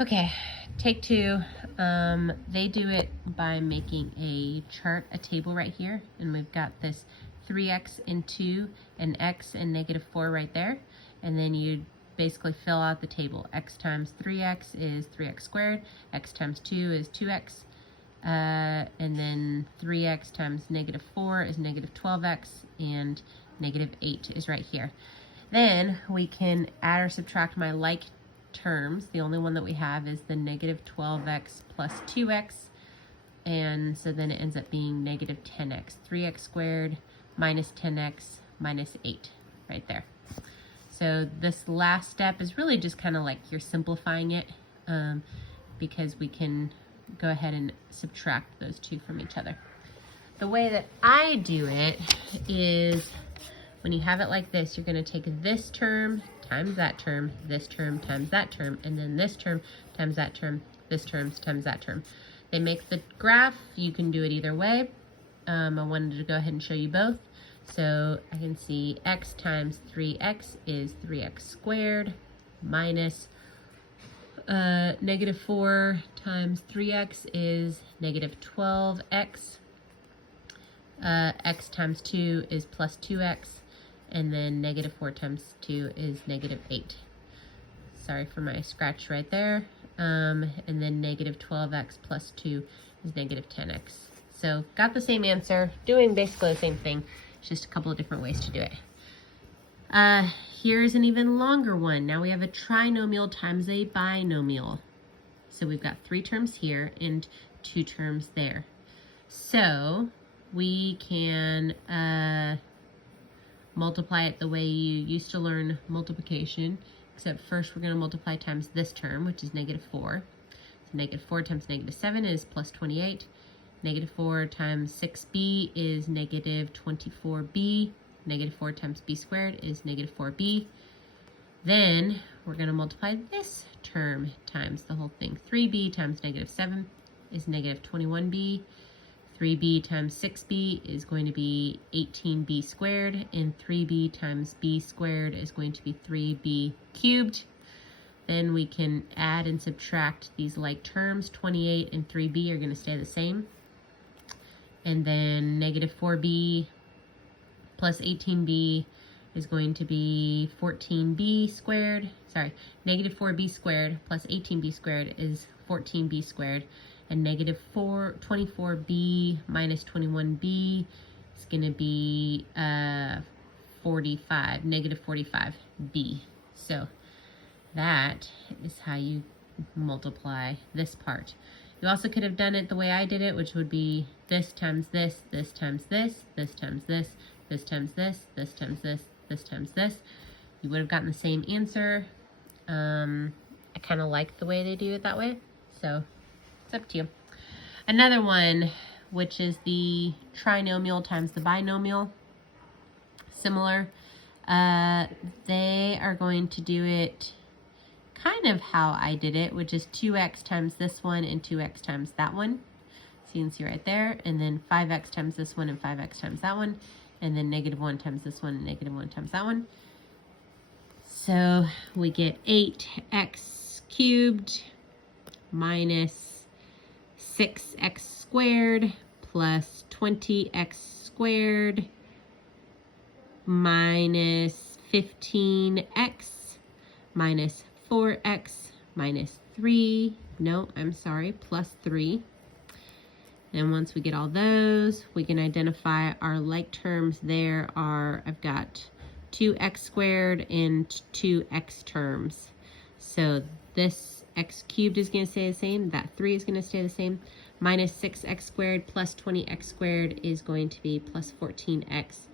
Okay, take two. They do it by making a chart, a table right here, and we've got this 3x and 2 and x and -4 right there, and then you basically fill out the table. X times 3x is 3x squared, x times 2 is 2x, and then 3x times -4 is -12x, and -8 is right here. Then we can add or subtract my like terms. The only one that we have is the -12x plus 2x, and so then it ends up being -10x. 3x squared minus 10x minus 8 right there. So this last step is really just kind of like you're simplifying it, because we can go ahead and subtract those two from each other. The way that I do it is, when you have it like this, you're going to take this term times that term, this term times that term, and then this term times that term, this term times that term. They make the graph. You can do it either way. I wanted to go ahead and show you both. So I can see x times 3x is 3x squared minus -4 times 3x is -12x. X times 2 is plus 2x, and then -4 times 2 is -8. Sorry for my scratch right there. And then -12x plus 2 is -10x. So got the same answer, doing basically the same thing. It's just a couple of different ways to do it. Here's an even longer one. Now we have a trinomial times a binomial. So we've got 3 terms here and 2 terms there. So we can multiply it the way you used to learn multiplication, except first we're going to multiply times this term, which is -4. So -4 times -7 is plus 28. -4 times 6b is -24b. -4 times b squared is -4b. Then we're going to multiply this term times the whole thing. 3b times -7 is -21b. 3b times 6b is going to be 18b squared, and 3b times b squared is going to be 3b cubed. Then we can add and subtract these like terms. 28 and 3b are going to stay the same. And then -4b plus 18b is going to be 14b squared. Sorry, -4b squared plus 18b squared is 14b squared. And -24b minus 21b is going to be 45, -45b. So that is how you multiply this part. You also could have done it the way I did it, which would be this times this, this times this, this times this, this times this, this times this, this times this. You would have gotten the same answer. I kind of like the way they do it that way, so it's up to you. Another one, which is the trinomial times the binomial. Similar. They are going to do it kind of how I did it, which is 2x times this one and 2x times that one. So you can see right there. And then 5x times this one and 5x times that one. And then -1 times this one and -1 times that one. So we get 8x cubed minus 6x squared plus 20x squared minus 15x minus 4x minus 3. No, I'm sorry, plus 3. And once we get all those, we can identify our like terms. There are, I've got 2x squared and 2x terms. So this x cubed is going to stay the same. That 3 is going to stay the same. Minus 6x squared plus 20x squared is going to be plus 14x.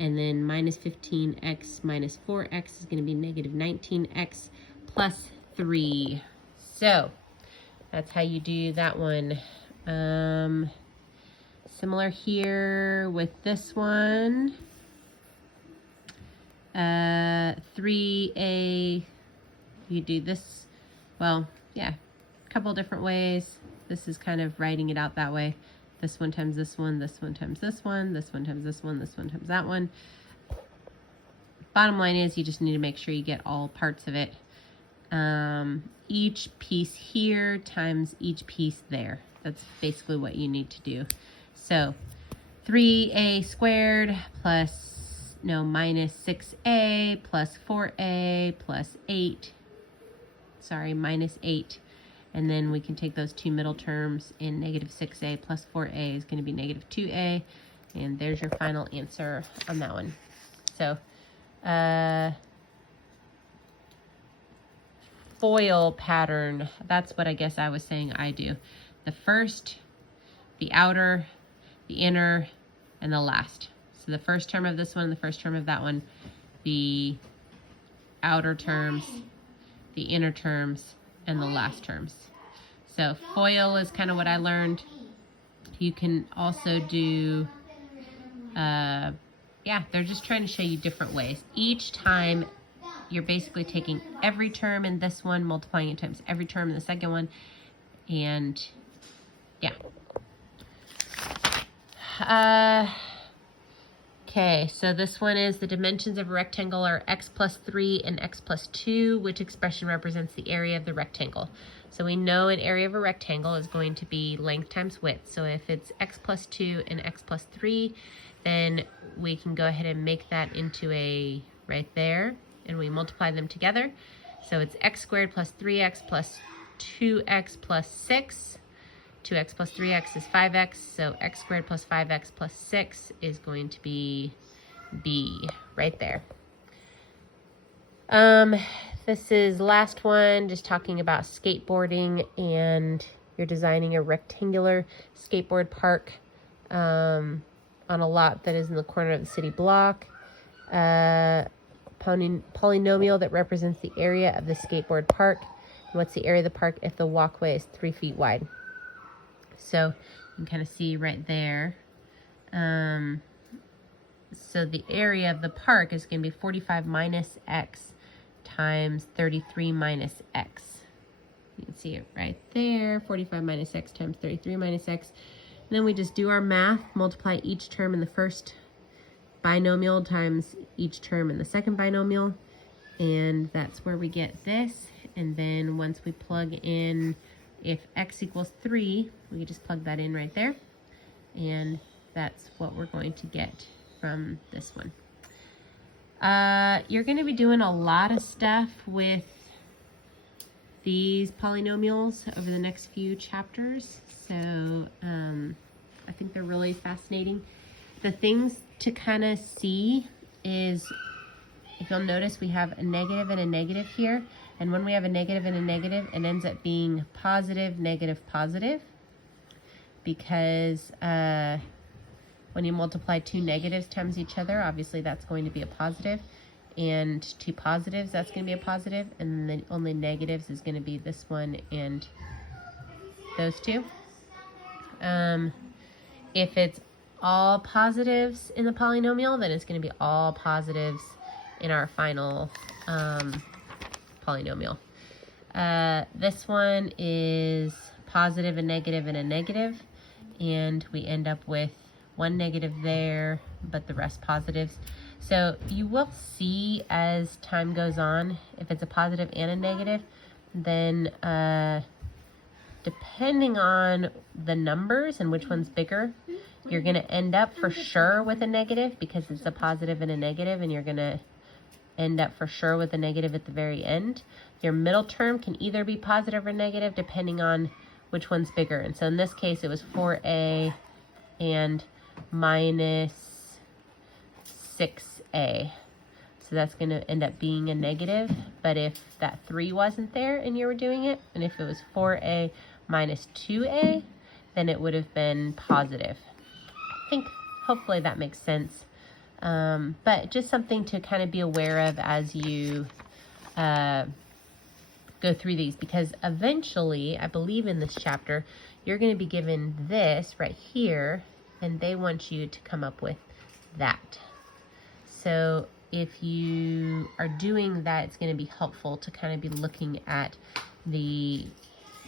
And then minus 15x minus 4x is going to be -19x plus 3. So that's how you do that one. Similar here with this one. 3a, you do this, well, yeah, a couple different ways. This is kind of writing it out that way. This one times this one, this one times this one, this one times this one, this one times that one. Bottom line is you just need to make sure you get all parts of it. each piece here times each piece there. That's basically what you need to do. So 3a squared minus 6a plus 4a plus 8. Sorry, minus 8. And then we can take those two middle terms, and negative 6a plus 4a is going to be negative 2a. And there's your final answer on that one. So, foil pattern, that's what I guess I was saying I do. The first, the outer, the inner, and the last. So the first term of this one, the first term of that one, the outer terms, the inner terms, and the last terms. So foil is kind of what I learned. You can also do, yeah, they're just trying to show you different ways. Each time you're basically taking every term in this one, multiplying it times every term in the second one, and yeah. Okay, so this one is the dimensions of a rectangle are x plus 3 and x plus 2. Which expression represents the area of the rectangle? So we know an area of a rectangle is going to be length times width. So if it's x plus 2 and x plus 3, then we can go ahead and make that into a right there, and we multiply them together. So it's x squared plus 3x plus 2x plus 6. 2x plus 3x is 5x, so x squared plus 5x plus 6 is going to be B, right there. This is last one, just talking about skateboarding, and you're designing a rectangular skateboard park on a lot that is in the corner of the city block. Polynomial that represents the area of the skateboard park. What's the area of the park if the walkway is 3 feet wide? So you can kind of see right there. So the area of the park is going to be 45 minus x times 33 minus x. You can see it right there, 45 minus x times 33 minus x. And then we just do our math, multiply each term in the first binomial times each term in the second binomial, and that's where we get this. And then once we plug in, if x equals 3, we can just plug that in right there, and that's what we're going to get from this one. You're going to be doing a lot of stuff with these polynomials over the next few chapters, so I think they're really fascinating. The things to kind of see is, if you'll notice, we have a negative and a negative here. And when we have a negative and a negative, it ends up being positive, negative, positive. Because when you multiply two negatives times each other, obviously that's going to be a positive. And two positives, that's going to be a positive. And then only negatives is going to be this one and those two. If it's all positives in the polynomial, then it's going to be all positives in our final polynomial. This one is positive, a negative, and a negative, and we end up with one negative there, but the rest positives. So you will see as time goes on, if it's a positive and a negative, then depending on the numbers and which one's bigger, you're going to end up for sure with a negative, because it's a positive and a negative, and you're going to end up for sure with a negative at the very end. Your middle term can either be positive or negative depending on which one's bigger. And so in this case, it was 4a and minus 6a. So that's going to end up being a negative. But if that 3 wasn't there and you were doing it, and if it was 4a minus 2a, then it would have been positive. I think hopefully that makes sense. But just something to kind of be aware of as you go through these, because eventually, I believe in this chapter, you're going to be given this right here, and they want you to come up with that. So if you are doing that, it's going to be helpful to kind of be looking at the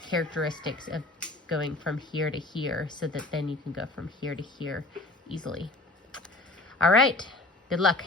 characteristics of going from here to here, so that then you can go from here to here easily. All right, good luck.